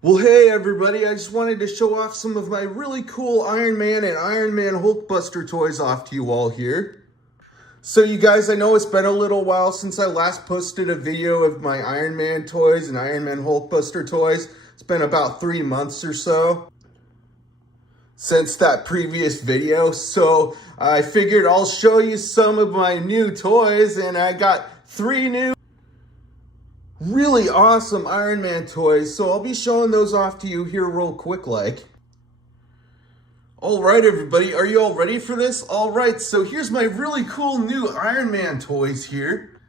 Well, hey everybody, I just wanted to show off some of my really cool Iron Man and Iron Man Hulkbuster toys off to you all here. So you guys, I know it's been a little while since I last posted a video of my Iron Man toys and Iron Man Hulkbuster toys. It's been about 3 months or so since that previous video. So I figured I'll show you some of my new toys, and I got 3 new really awesome Iron Man toys, so I'll be showing those off to you here real quick like. Alright everybody, are you all ready for this? Alright, so here's my really cool new Iron Man toys here.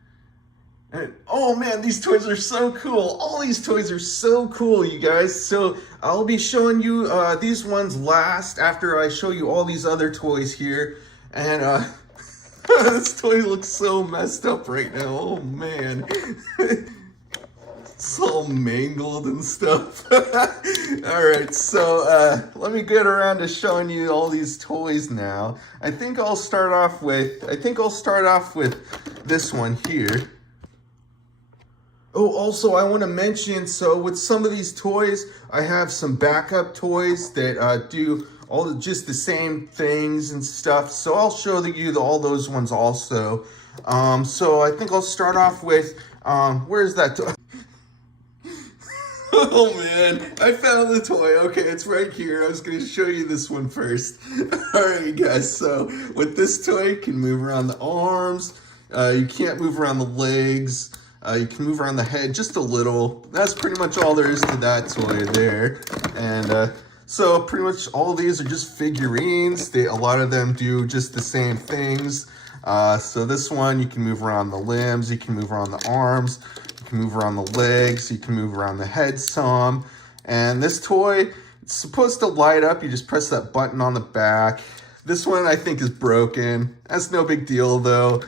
And oh man, these toys are so cool. All these toys are so cool, you guys. So I'll be showing you these ones last after I show you all these other toys here. And this toy looks so messed up right now, oh man. It's all mangled and stuff. Alright, so let me get around to showing you all these toys now. I think I'll start off with this one here. Oh, also I want to mention, so with some of these toys, I have some backup toys that do just the same things and stuff. So I'll show you all those ones also. So I think I'll start off with, where's that toy? Oh man, I found the toy. Okay, it's right here. I was going to show you this one first. Alright guys, so with this toy, you can move around the arms. You can't move around the legs. You can move around the head just a little. That's pretty much all there is to that toy there. And so pretty much all of these are just figurines. A lot of them do just the same things. So this one, you can move around the limbs. You can move around the arms. You can move around the legs, you can move around the head some. And this toy, it's supposed to light up. You just press that button on the back. This one I think is broken. That's no big deal though.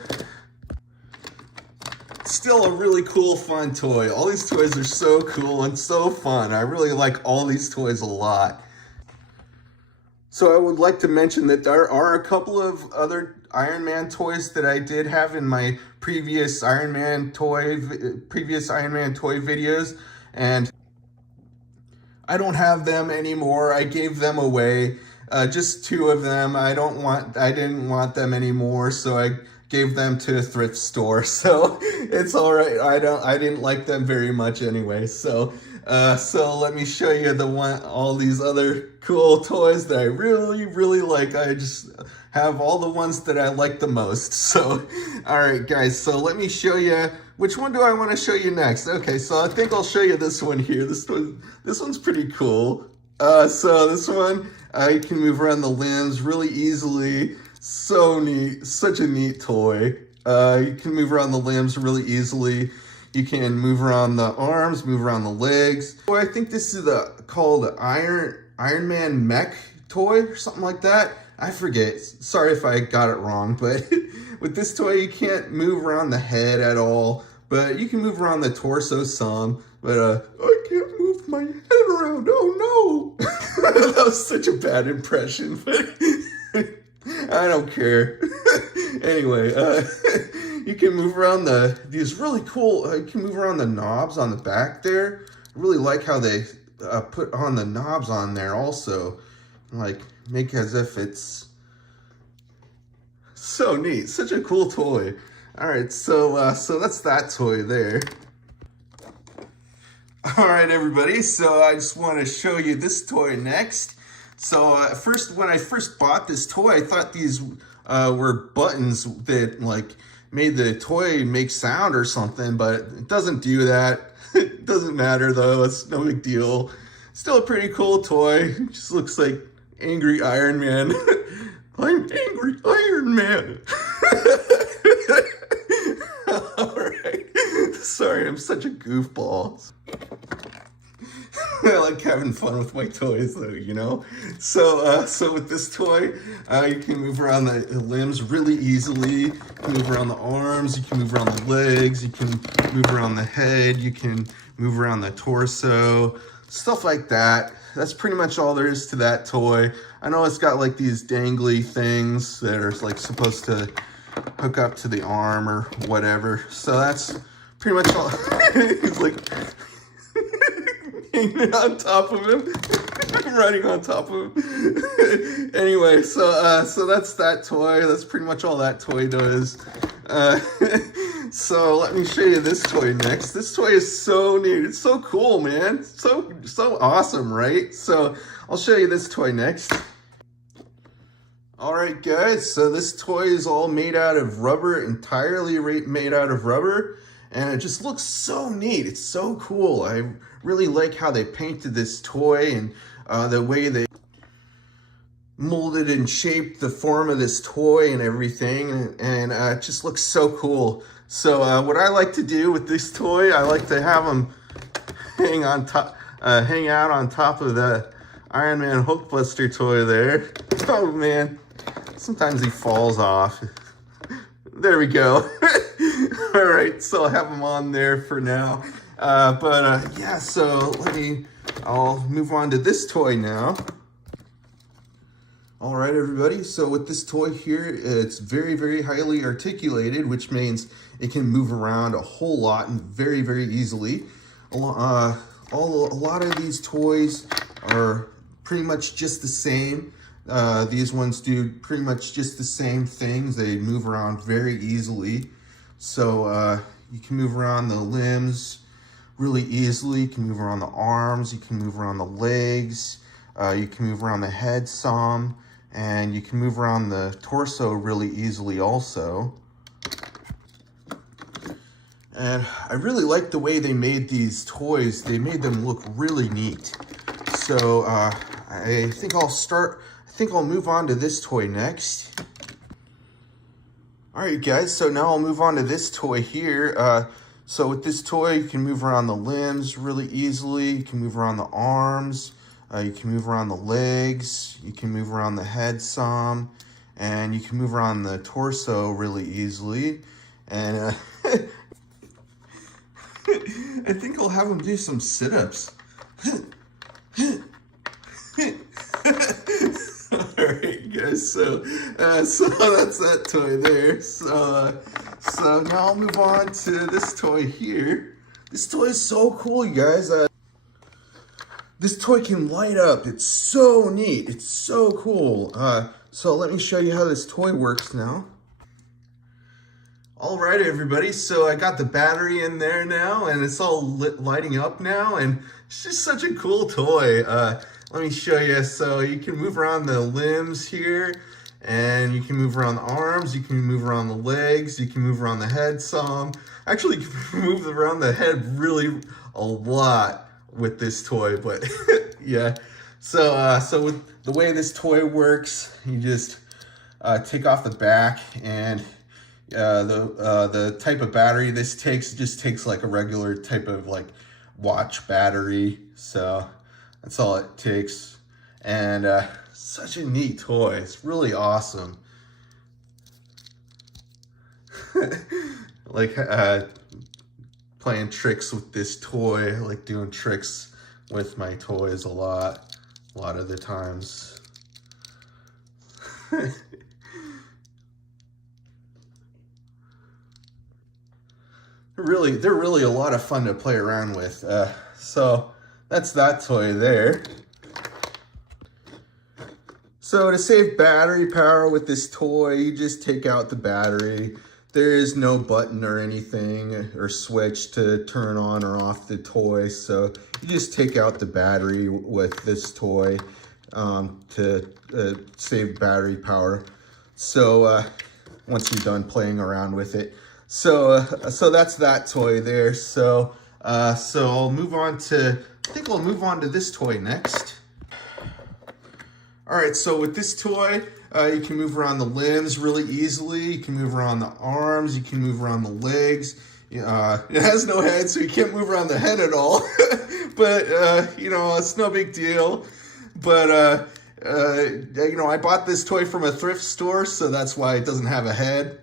Still a really cool, fun toy. All these toys are so cool and so fun. I really like all these toys a lot. So I would like to mention that there are a couple of other Iron Man toys that I did have in my previous Iron Man toy videos, and I don't have them anymore. I gave them away. Just 2 of them. I didn't want them anymore, so I gave them to a thrift store. So it's all right. I didn't like them very much anyway. So let me show you all these other cool toys that I really like. I just have all the ones that I like the most. So, all right, guys. So let me show you. Which one do I want to show you next? Okay, so I think I'll show you this one here. This one's pretty cool. So this one, you can move around the limbs really easily. So neat. Such a neat toy. You can move around the limbs really easily. You can move around the arms, move around the legs. Oh, I think this is called Iron Man mech toy or something like that. I forget. Sorry if I got it wrong, but with this toy, you can't move around the head at all, but you can move around the torso some, but I can't move my head around. Oh no. That was such a bad impression, but I don't care. Anyway, you can move around these really cool, you can move around the knobs on the back there. I really like how they put on the knobs on there also. Like, make as if it's so neat. Such a cool toy. All right, so that's that toy there. All right, everybody, so I just want to show you this toy next. So when I first bought this toy, I thought these were buttons that like made the toy make sound or something, but it doesn't do that. It doesn't matter though, it's no big deal. Still a pretty cool toy. It just looks like angry Iron Man. I'm angry Iron Man. All right. Sorry, I'm such a goofball. I like having fun with my toys though, you know? So with this toy, you can move around the limbs really easily. You can move around the arms, you can move around the legs, you can move around the head, you can move around the torso, stuff like that. That's pretty much all there is to that toy. I know it's got like these dangly things that are like supposed to hook up to the arm or whatever. So that's pretty much all. It's like hanging on top of him. I'm riding on top of him. Anyway, so that's that toy. That's pretty much all that toy does. So let me show you this toy next. This toy is so neat. It's so cool, man. So awesome, right? So I'll show you this toy next. All right, guys. So this toy is all made out of rubber, entirely made out of rubber. And it just looks so neat. It's so cool. I really like how they painted this toy and the way they molded and shaped the form of this toy and everything. And it just looks so cool. So what I like to do with this toy, I like to have them hang out on top of the Iron Man Hulkbuster toy there. Oh man, sometimes he falls off. There we go. All right, so I'll have them on there for now. Yeah, so I'll move on to this toy now. All right, everybody, so with this toy here, it's very, very highly articulated, which means it can move around a whole lot and very, very easily. A lot of these toys are pretty much just the same. These ones do pretty much just the same things. They move around very easily. So you can move around the limbs really easily. You can move around the arms. You can move around the legs. You can move around the head some. And you can move around the torso really easily also. And I really like the way they made these toys. They made them look really neat. So I think I'll move on to this toy next. All right, guys, so now I'll move on to this toy here. So with this toy, you can move around the limbs really easily. You can move around the arms. You can move around the legs. You can move around the head some. And you can move around the torso really easily. And I think I'll have them do some sit-ups. Alright guys, so that's that toy there. So now I'll move on to this toy here. This toy is so cool, you guys. This toy can light up. It's so neat. It's so cool. So let me show you how this toy works now. All right, everybody. So I got the battery in there now, and it's all lighting up now, and it's just such a cool toy. Let me show you. So you can move around the limbs here, and you can move around the arms. You can move around the legs. You can move around the head some. Actually, you can move around the head really a lot with this toy, but yeah. So with the way this toy works, you just take off the back, and the type of battery this takes just takes like a regular type of like watch battery. So that's all it takes, and such a neat toy. It's really awesome. Like playing tricks with this toy. I like doing tricks with my toys a lot of the times. They're really a lot of fun to play around with. So that's that toy there. So to save battery power with this toy, you just take out the battery. There is no button or anything or switch to turn on or off the toy. So you just take out the battery with this toy to save battery power. So once you're done playing around with it. So that's that toy there. So I'll move on to, I think I'll move on to this toy next. All right, so with this toy, you can move around the limbs really easily. You can move around the arms. You can move around the legs. It has no head, so you can't move around the head at all. But, you know, it's no big deal. But, you know, I bought this toy from a thrift store, so that's why it doesn't have a head.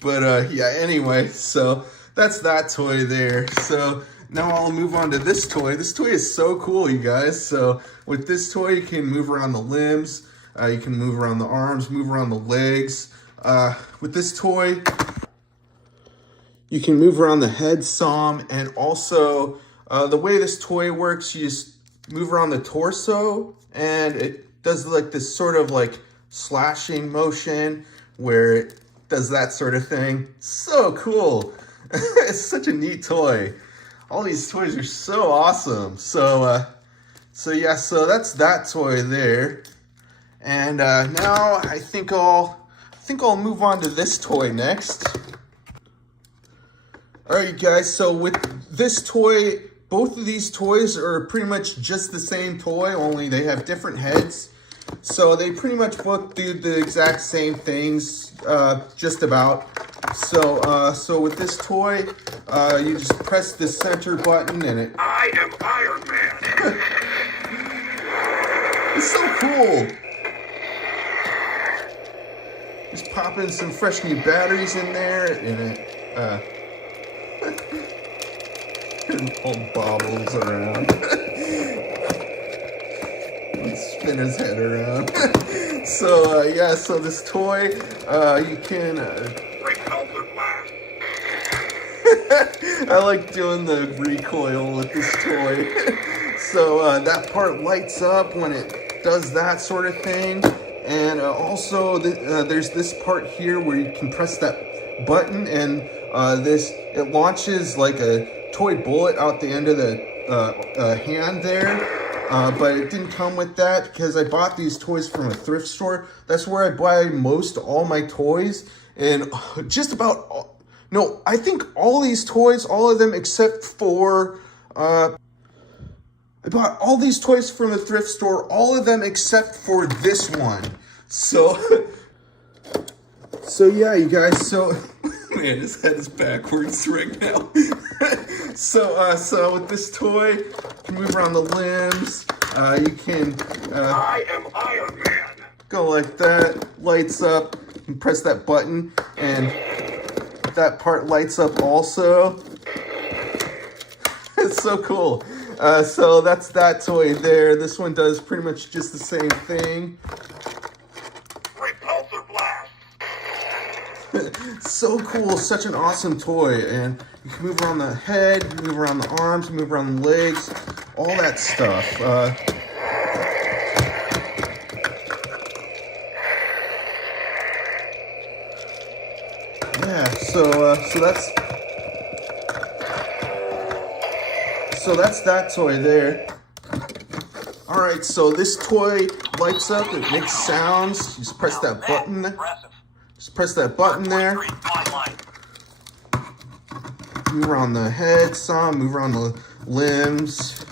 But, yeah, anyway, so that's that toy there. So now I'll move on to this toy. This toy is so cool, you guys. So with this toy, you can move around the limbs. You can move around the arms, move around the legs. With this toy, you can move around the head some, and also The way this toy works, you just move around the torso and it does like this sort of like slashing motion where it does that sort of thing. So cool. It's such a neat toy. All these toys are so awesome. So yeah, so that's that toy there. And now I think I'll move on to this toy next. All right, guys, so with this toy, both of these toys are pretty much just the same toy, only they have different heads. So they pretty much both do the exact same things, just about. So with this toy, you just press the center button and it... I am Iron Man! It's so cool! Just pop in some fresh new batteries in there and it, it all bobbles around. Spin his head around. So yeah, so this toy, you can I like doing the recoil with this toy. So that part lights up when it does that sort of thing. And also there's this part here where you can press that button and it launches like a toy bullet out the end of the hand there. But it didn't come with that because I bought these toys from a thrift store. That's where I buy most all my toys. And just about, no, I think all these toys, all of them except for, I bought all these toys from the thrift store, all of them except for this one. So yeah, you guys, so, man, his head is backwards right now. So with this toy, you can move around the limbs. You can I am Iron Man. Go like that, lights up. You can press that button, and that part lights up also. It's so cool. So that's that toy there. This one does pretty much just the same thing. Repulsor blast. So cool, such an awesome toy. And you can move around the head, move around the arms, move around the legs, all that stuff. Yeah, so that's that toy there. All right, so this toy lights up, it makes sounds. You just press that button. Just press that button there. Move around the head some, move around the limbs.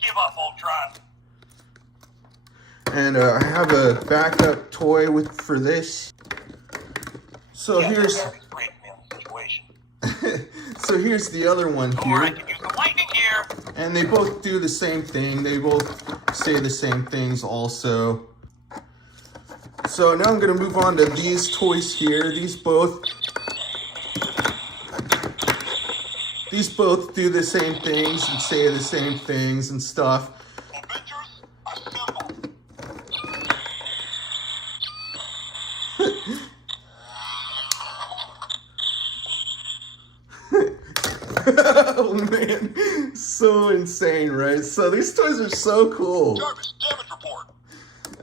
Give up, Ultron. And I have a backup toy for this. So here's so here's the other one here. And they both do the same thing. They both say the same things also. So now I'm going to move on to these toys here. These both do the same things and say the same things and stuff. Avengers, assemble. Oh man, so insane, right? So these toys are so cool. Jarvis, damage report.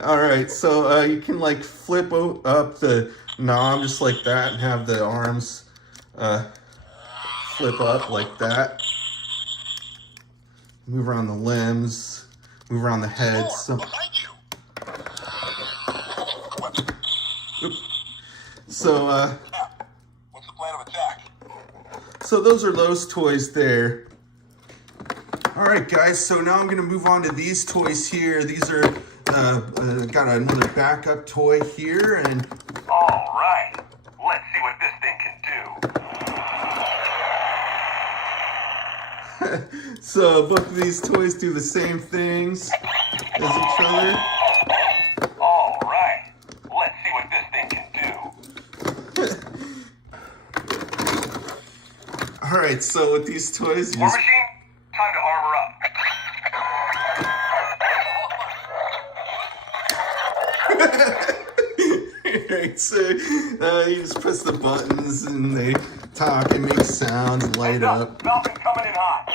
All right, so you can like flip up the knob just like that and have the arms flip up like that. Move around the limbs, move around the head. So, so what's the plan of attack? So those are those toys there. All right, guys, so now I'm gonna move on to these toys here. These are, got another backup toy here, and... All right, let's see what this thing can do. So both of these toys do the same things as each other. All right, let's see what this thing can do. All right, so with these toys, War Machine, time to armor up. Right, so you just press the buttons and they talk, it makes sounds, light up. Falcon coming in hot.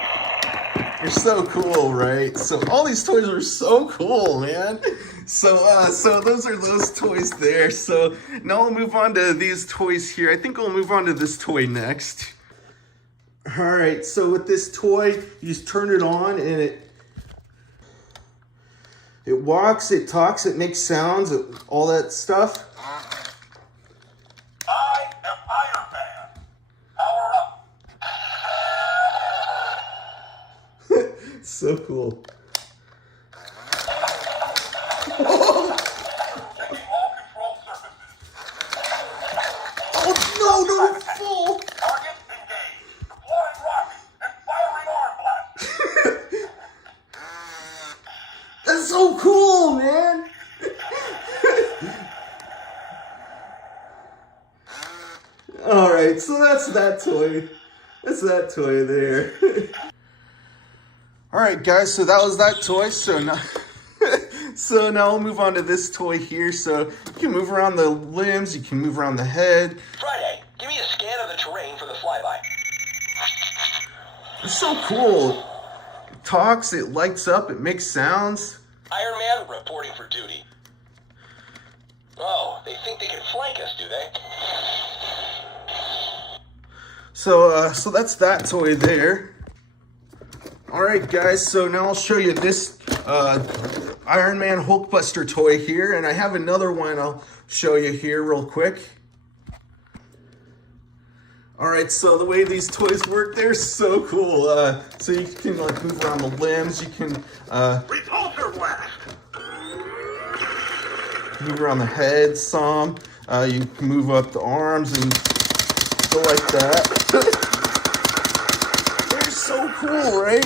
They're so cool, right? So all these toys are so cool, man. So those are those toys there. So now I'll move on to these toys here. I think I'll move on to this toy next. All right, so with this toy, you just turn it on and it walks, it talks, it makes sounds, all that stuff. I am Iron Man. Power up. So cool. Taking all control surfaces. Oh no, no, full. Target engaged. Deploying rockets and firing arm blasts. That's so cool, man. All right, so that's that toy. That's that toy there. All right, guys, so that was that toy. So now, so now we'll move on to this toy here. So you can move around the limbs, you can move around the head. Friday, give me a scan of the terrain for the flyby. It's so cool. It talks, it lights up, it makes sounds. Iron Man reporting for duty. Oh, they think they can flank us, do they? So that's that toy there. All right, guys, so now I'll show you this Iron Man Hulkbuster toy here, and I have another one I'll show you here real quick. All right, so the way these toys work, they're so cool. So you can like move around the limbs, you can Repulsor blast. move around the head some, you can move up the arms and go like that. They're so cool, right?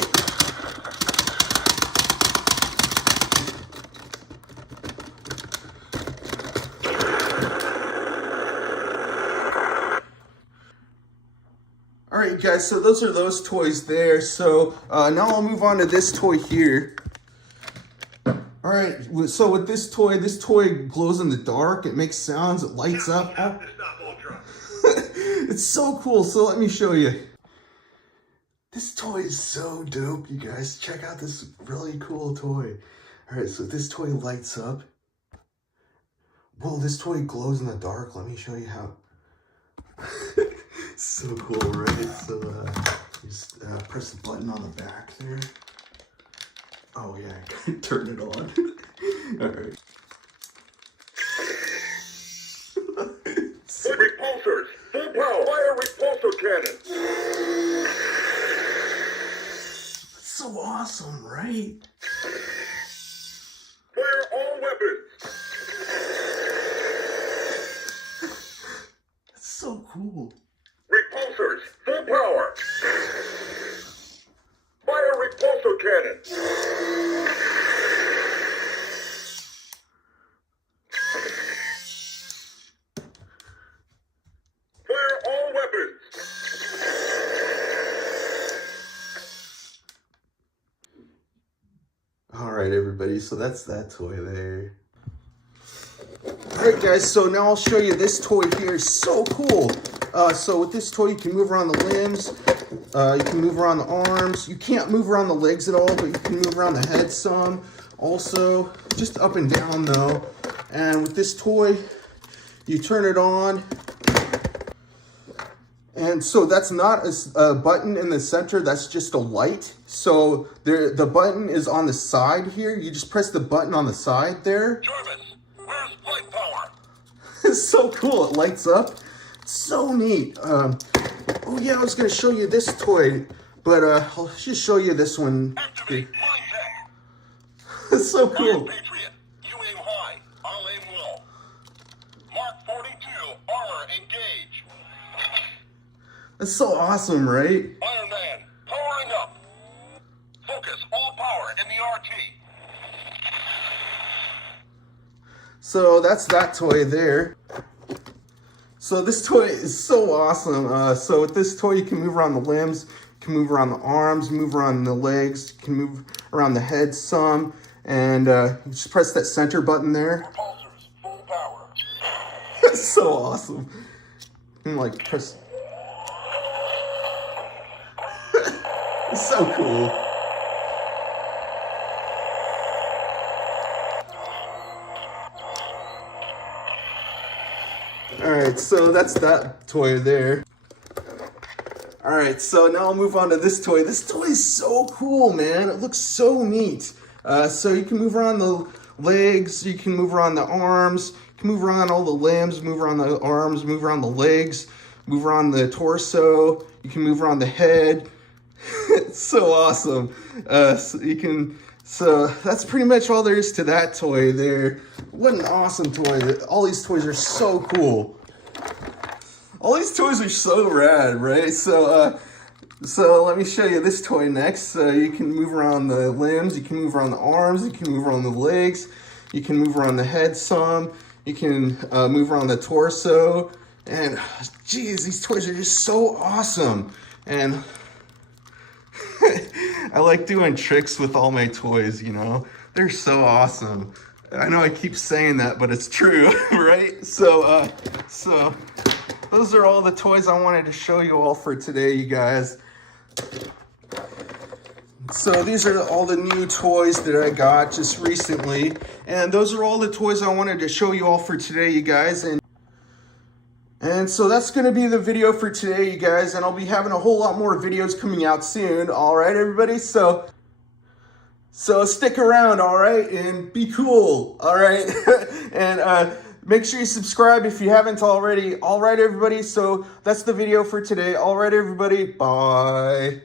All right, guys, so those are those toys there. So now I'll move on to this toy here. All right, so with this toy glows in the dark. It makes sounds, it lights up. Oh. It's so cool, so let me show you. This toy is so dope, you guys. Check out this really cool toy. All right, so this toy lights up. Well, this toy glows in the dark. Let me show you how. So cool, right? So just press the button on the back there. Oh yeah, I can turn it on. All right. Repulsors. Full power. Fire repulsor cannon. That's so awesome, right? Fire all weapons. That's so cool. Repulsors. Full power. Fire repulsor cannon. Fire all weapons. All right, everybody, so that's that toy there. All right, guys, so now I'll show you this toy here. It's so cool. So with this toy, you can move around the limbs, you can move around the arms. You can't move around the legs at all, but you can move around the head some. Also, just up and down though. And with this toy, you turn it on. And so that's not a button in the center, that's just a light. So the button is on the side here. You just press the button on the side there. Jarvis, where's flight power? It's so cool, it lights up. So neat. Oh yeah, I was gonna show you this toy, but I'll just show you this one. Activate flight tech. It's so Fire cool. Patriot, you aim high, I'll aim low. Mark 42, armor engage. That's so awesome, right? Iron Man, powering up. Focus all power in the RT. So that's that toy there. So this toy is so awesome. So with this toy, you can move around the limbs, you can move around the arms, move around the legs, you can move around the head some, and you just press that center button there. Repulsors, full power. It's so awesome. You can like press. It's so cool. Alright, so that's that toy there. Alright, so now I'll move on to this toy. This toy is so cool, man. It looks so neat. So you can move around the legs, you can move around the arms, you can move around all the limbs, move around the arms, move around the legs, move around the torso, you can move around the head. It's so awesome. So that's pretty much all there is to that toy there. What an awesome toy. All these toys are so cool. All these toys are so rad, right? So let me show you this toy next. You can move around the limbs, you can move around the arms, you can move around the legs, you can move around the head some, you can move around the torso, and geez, these toys are just so awesome. And I like doing tricks with all my toys, you know? They're so awesome. I know I keep saying that, but it's true, right? So those are all the toys I wanted to show you all for today, you guys. So these are all the new toys that I got just recently. And those are all the toys I wanted to show you all for today, you guys. And so that's going to be the video for today, you guys. And I'll be having a whole lot more videos coming out soon. All right, everybody? So stick around, all right? And be cool, all right? And make sure you subscribe if you haven't already. All right, everybody? So that's the video for today. All right, everybody? Bye.